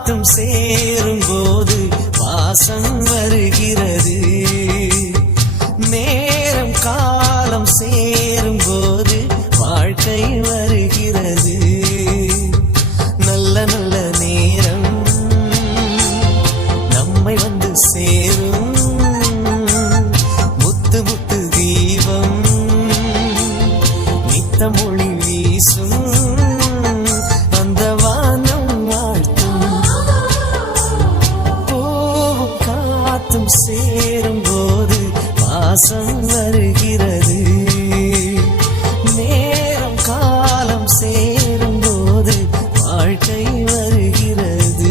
காத்தும் சேரும் போது வாசம் வருகிறது. நேரம் காலம் சேரும் போது வாழ்க்கை வருகிறது. நல்ல நல்ல நேரம் நம்மை வந்து சேரும். முத்து முத்து தீபம் நித்தம் ஒளி வீசும். அந்த வானம் வாழ்த்தும். பூவும் காத்தும் சேரும் போது வாசம் வருகிறது. நேரம் காலம் சேரும் போது வாழ்க்கை வருகிறது.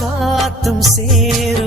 காத்தும் சேரும்